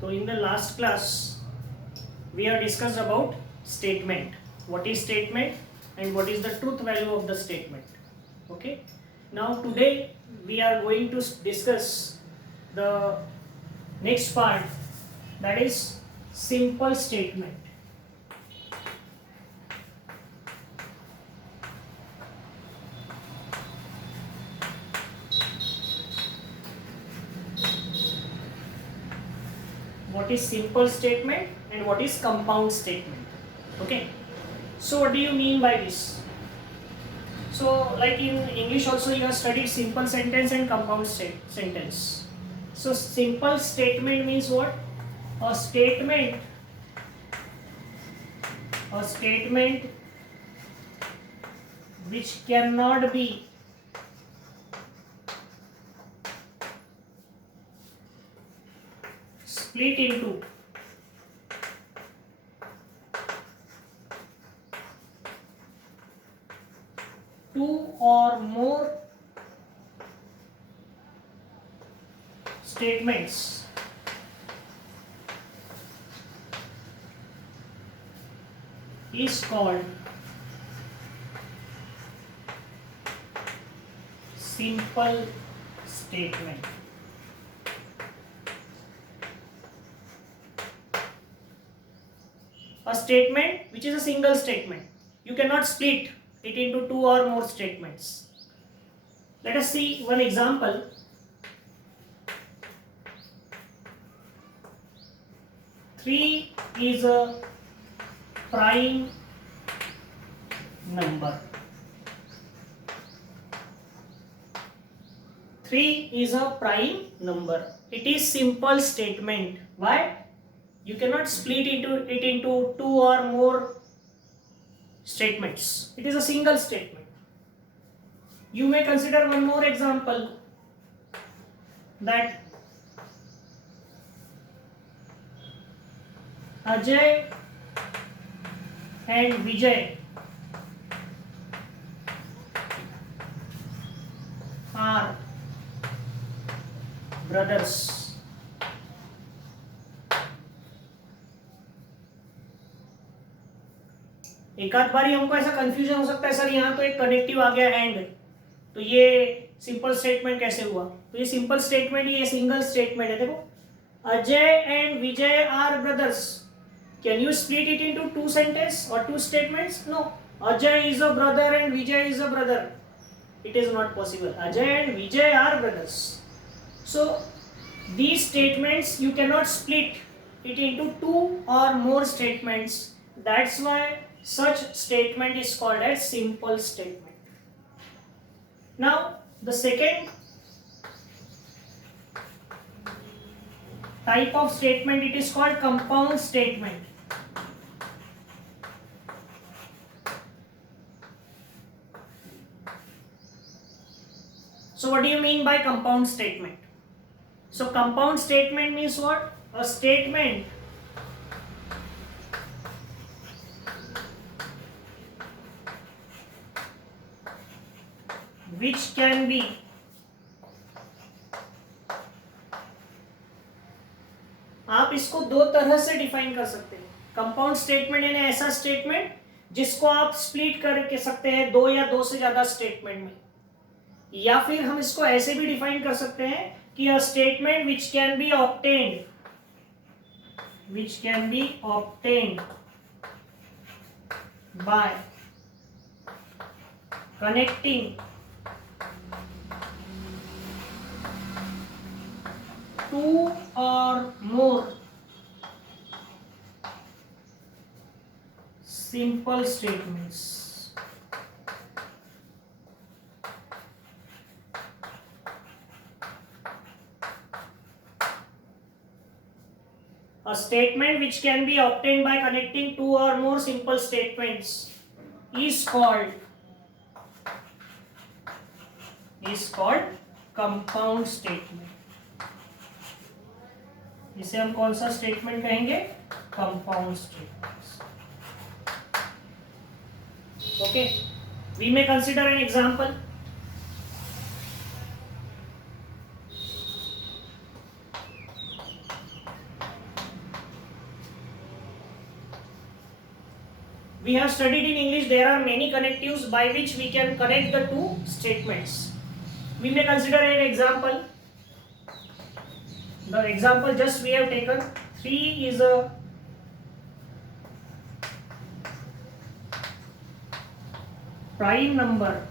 So in the last class, we have discussed about statement. What is statement and what is the truth value of the statement. Okay. Now today we are going to discuss the next part, that is simple statement. What is simple statement and what is compound statement. Okay. So what do you mean by this? So like in English also you have studied simple sentence and compound sentence. So simple statement means what? A statement which cannot be split into two or more statements is called simple statement. A statement which is a single statement, you cannot split it into two or more statements. Let us see one example. Three is a prime number. 3 is a prime number. It is simple statement. Why? You cannot split it into two or more statements. It is a single statement. You may consider one more example, that Ajay and Vijay are brothers. एक आध बारी हमको ऐसा confusion हो सकता है, sir यहाँ तो एक कनेक्टिव आ गया एंड, तो ये सिंपल स्टेटमेंट कैसे हुआ? तो ये सिंपल स्टेटमेंट, ये सिंगल स्टेटमेंट है. देखो, Ajay and Vijay are brothers. Can you split it into two sentence और two statements? No. Ajay is a brother and Vijay is a brother. It is not possible. Ajay and Vijay are brothers. So these statements you cannot split it into two or more statements. That's why such statement is called as simple statement. Now the second type of statement, it is called compound statement. So what do you mean by compound statement? So compound statement means what? A statement which can be आप इसको दो तरह से define कर सकते हैं. Compound statement यानी ऐसा स्टेटमेंट जिसको आप स्प्लिट करके सकते हैं दो या दो से ज्यादा स्टेटमेंट में. या फिर हम इसको ऐसे भी डिफाइन कर सकते हैं कि a statement which can be obtained by connecting to और more simple statements. A statement which can be obtained by connecting two or more simple statements is called compound statement. इसे हम कौन सा स्टेटमेंट कहेंगे? Compound statements. Okay, we may consider an example. we have studied in English, there are many connectives by which we can connect the two statements. We may consider an example. The example just we have taken, 3 is a prime number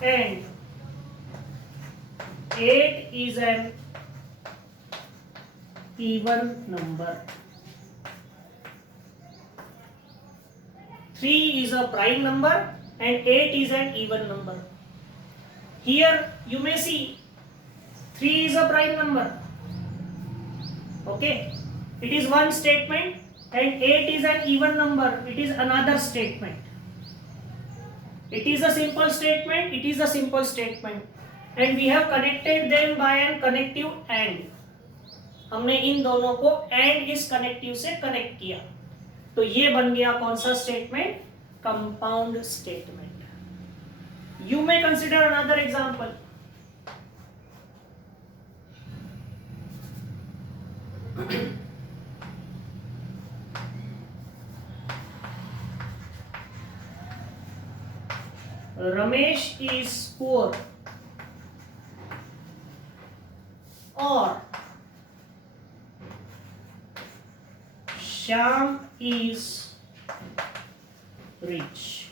and 8 is an even number. 3 is a prime number and 8 is an even number. Here you may see 3 is a prime number. Okay, it is one statement, and 8 is an even number, it is another statement. It is a simple statement, it is a simple statement, and we have connected them by an connective AND. हमने इन दोनों को AND इस connective से connect किया, तो ये बन गया कौन सा statement? Compound statement. You may consider another example. Ramesh is poor or Shyam is rich.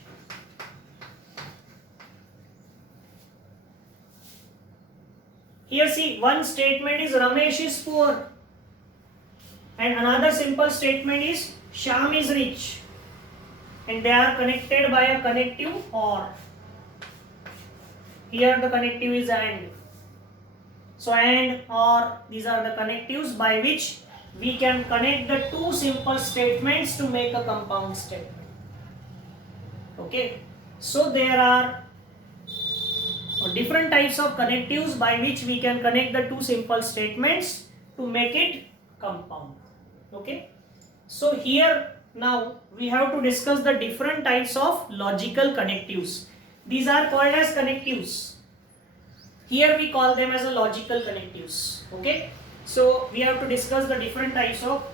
Here see, one statement is Ramesh is poor and another simple statement is Shyam is rich, and they are connected by a connective OR. Here the connective is AND. So AND OR, these are the connectives by which we can connect the two simple statements to make a compound statement. Okay, so there are different types of connectives by which we can connect the two simple statements to make it compound. Okay, so here now we have to discuss the different types of logical connectives. These are called as connectives. Here we call them as a logical connectives. Okay, so we have to discuss the different types of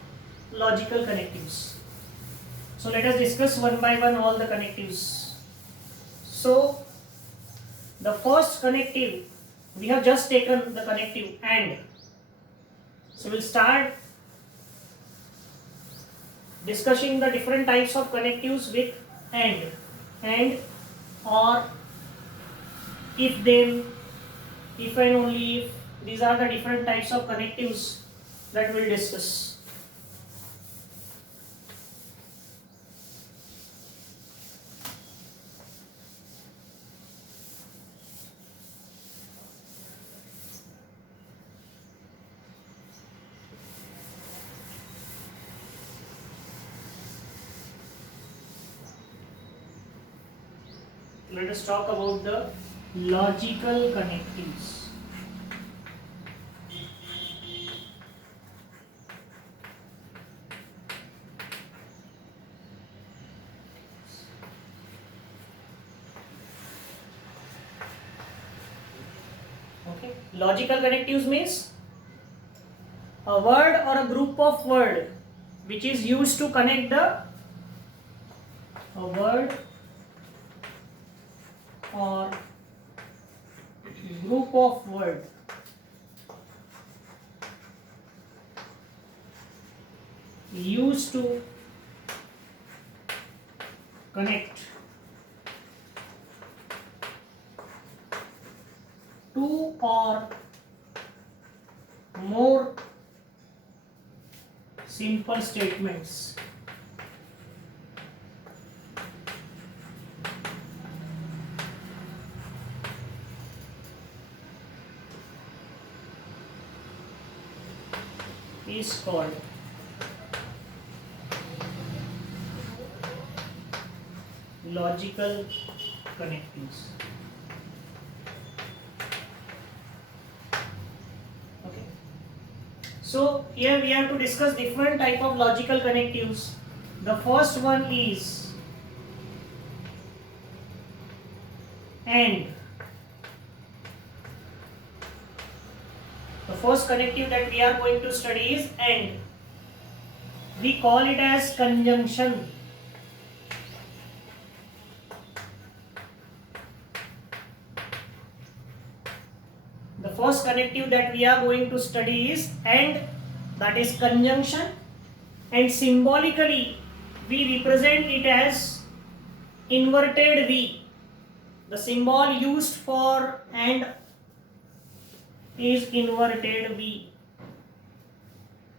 logical connectives. So let us discuss one by one all the connectives. So the first connective, we have just taken the connective AND. So we'll start discussing the different types of connectives with AND, or if, then, if and only if. These are the different types of connectives that we'll discuss. Let us talk about the logical connectives. Okay, logical connectives means a word or a group of word which is used to connect a word or group of word used to connect two or more simple statements. Is called logical connectives. Okay, so here we have to discuss different type of logical connectives. The first one is AND. The first connective that we are going to study is AND. we call it as conjunction. The first connective that we are going to study is AND, that is conjunction, and symbolically we represent it as inverted V. The symbol used for AND is inverted V.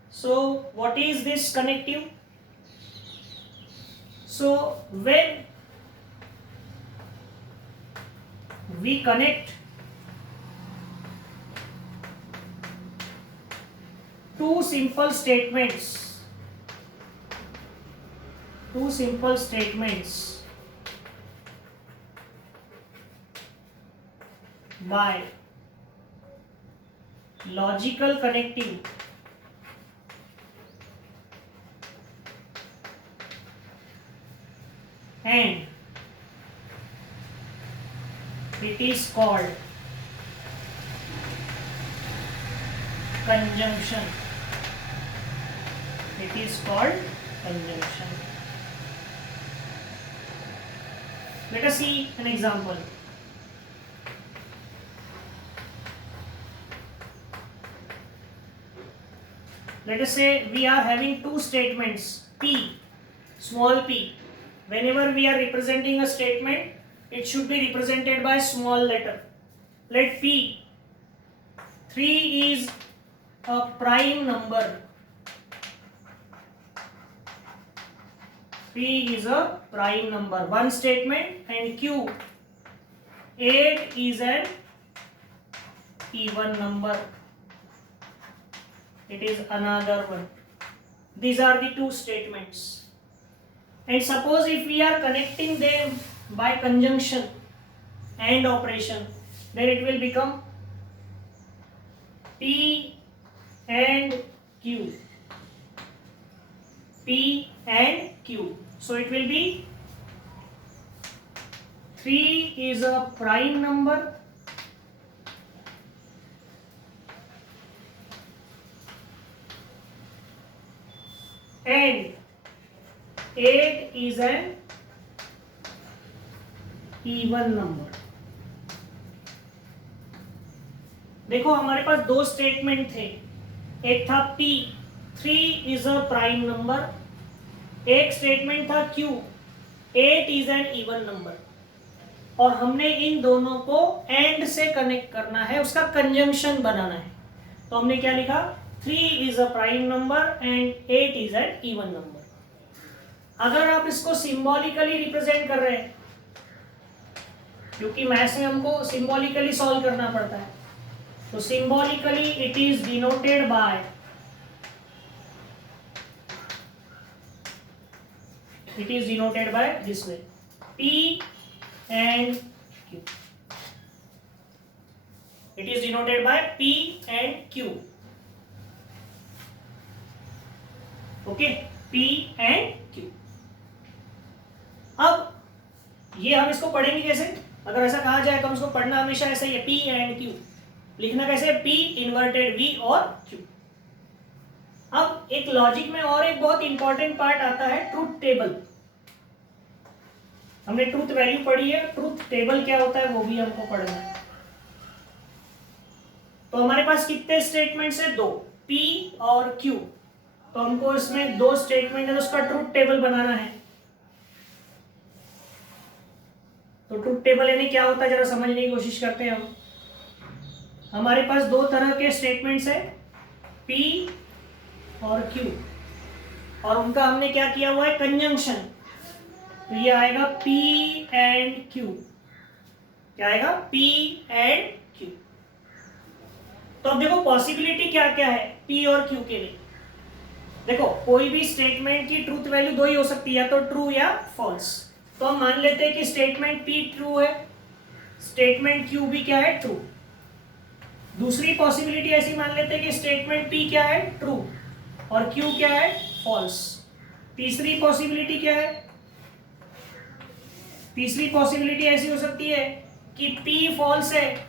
So what is this connective? So when we connect two simple statements by logical connective, and it is called conjunction. It is called conjunction. Let us see an example. Let us say we are having two statements, P, small p. Whenever we are representing a statement, it should be represented by small letter. Let P, 3 is a prime number. 3 is a prime number. One statement. And Q, 8 is an even number. It is another one. These are the two statements. And suppose if we are connecting them by conjunction and operation, then it will become P and Q. P and Q. So it will be 3 is a prime number. And 8 is an even number. देखो हमारे पास दो statement थे. एक था P, 3 is a prime number. एक statement था Q, 8 is an even number. और हमने इन दोनों को एंड से कनेक्ट करना है, उसका कंजंक्शन बनाना है. तो हमने क्या लिखा? 3 is a prime number and 8 is an even number. अगर आप इसको सिंबॉलिकली रिप्रेजेंट कर रहे हैं, क्योंकि मैथ्स में हमको सिंबॉलिकली सॉल्व करना पड़ता है, तो symbolically it is denoted by this way, P and Q. It is denoted by P and Q. Okay, P and Q. अब ये हम इसको पढ़ेंगे कैसे? अगर ऐसा कहा जाए तो हम इसको पढ़ना हमेशा ऐसा ही है, P and Q. लिखना कैसे? P इन्वर्टेड V और Q. अब एक लॉजिक में और एक बहुत इंपॉर्टेंट पार्ट आता है, ट्रूथ टेबल. हमने ट्रूथ वैल्यू पढ़ी है, ट्रूथ टेबल क्या होता है वो भी हमको पढ़ना है. तो हमारे पास कितने स्टेटमेंट्स है? 2, P और Q. तो हमको इसमें दो स्टेटमेंट है, उसका ट्रूथ टेबल बनाना है. तो ट्रूथ टेबल यानी क्या होता है, जरा समझने की कोशिश करते हैं हम. हमारे पास दो तरह के स्टेटमेंट्स है, P और Q, और उनका हमने क्या किया हुआ है? कंजंक्शन. तो ये आएगा P एंड Q. क्या आएगा? P and Q. तो अब देखो पॉसिबिलिटी क्या क्या है P और Q के लिए. देखो कोई भी स्टेटमेंट की ट्रूथ वैल्यू दो ही हो सकती है, या तो ट्रू या फॉल्स. तो हम मान लेते हैं कि स्टेटमेंट P ट्रू है, स्टेटमेंट Q भी क्या है? ट्रू. दूसरी पॉसिबिलिटी ऐसी मान लेते हैं कि स्टेटमेंट P क्या है? ट्रू, और Q क्या है? फॉल्स. तीसरी पॉसिबिलिटी क्या है? तीसरी पॉसिबिलिटी ऐसी हो सकती है कि P फॉल्स है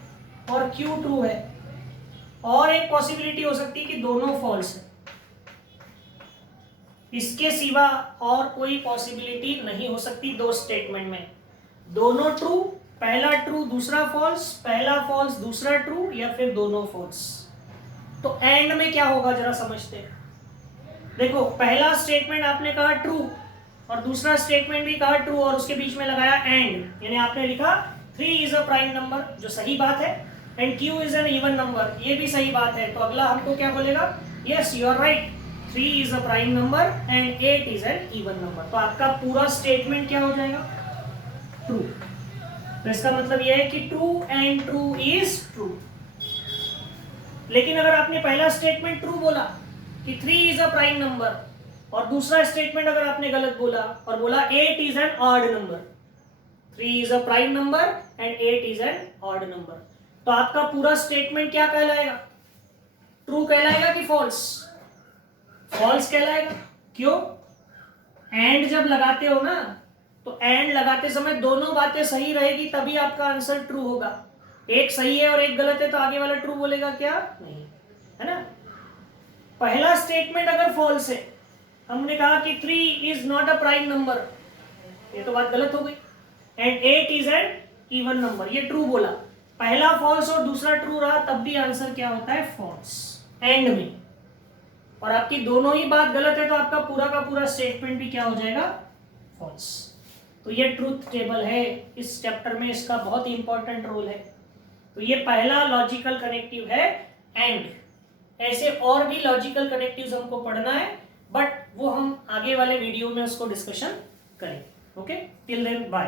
और Q ट्रू है. और एक पॉसिबिलिटी हो सकती है कि दोनों फॉल्स है. इसके सिवा और कोई पॉसिबिलिटी नहीं हो सकती दो स्टेटमेंट में। दोनों ट्रू, पहला ट्रू दूसरा फॉल्स, पहला फॉल्स दूसरा ट्रू, या फिर दोनों फॉल्स। तो एंड में क्या होगा जरा समझते हैं। देखो पहला स्टेटमेंट आपने कहा ट्रू और दूसरा स्टेटमेंट भी कहा ट्रू और उसके बीच में लगाया एंड, यानी आपने लिखा 3 इज अ प्राइम नंबर, जो सही बात है, and q is an even number, ये भी सही बात है। तो अगला हमको क्या बोलेगा, yes you are right, 3 is a prime number and 8 is an even number. तो आपका पूरा स्टेटमेंट क्या हो जाएगा, ट्रू। तो इसका मतलब यह है कि true and true is true. लेकिन अगर आपने पहला स्टेटमेंट ट्रू बोला कि 3 इज अ प्राइम नंबर और दूसरा स्टेटमेंट अगर आपने गलत बोला और बोला 8 is N odd number, 3 is a prime number and 8 is N odd number, तो आपका पूरा स्टेटमेंट क्या कहलाएगा, ट्रू कहलाएगा कि फॉल्स? फॉल्स कहलाएगा। क्यों? एंड जब लगाते हो ना, तो एंड लगाते समय दोनों बातें सही रहेगी तभी आपका आंसर ट्रू होगा। एक सही है और एक गलत है तो आगे वाला ट्रू बोलेगा क्या? नहीं, है ना। पहला स्टेटमेंट अगर फॉल्स है, हमने कहा कि 3 is not a prime number, ये तो बात गलत हो गई, and 8 is an even number, ये ट्रू बोला। पहला फॉल्स और दूसरा ट्रू रहा, तब भी आंसर क्या होता है, फॉल्स एंड में। और आपकी दोनों ही बात गलत है तो आपका पूरा का पूरा स्टेटमेंट भी क्या हो जाएगा, फॉल्स। तो ये ट्रूथ टेबल है, इस चैप्टर में इसका बहुत ही इंपॉर्टेंट रोल है। तो ये पहला लॉजिकल कनेक्टिव है एंड। ऐसे और भी लॉजिकल कनेक्टिव्स हमको पढ़ना है, बट वो हम आगे वाले वीडियो में उसको डिस्कशन करेंगे। Okay, till then bye.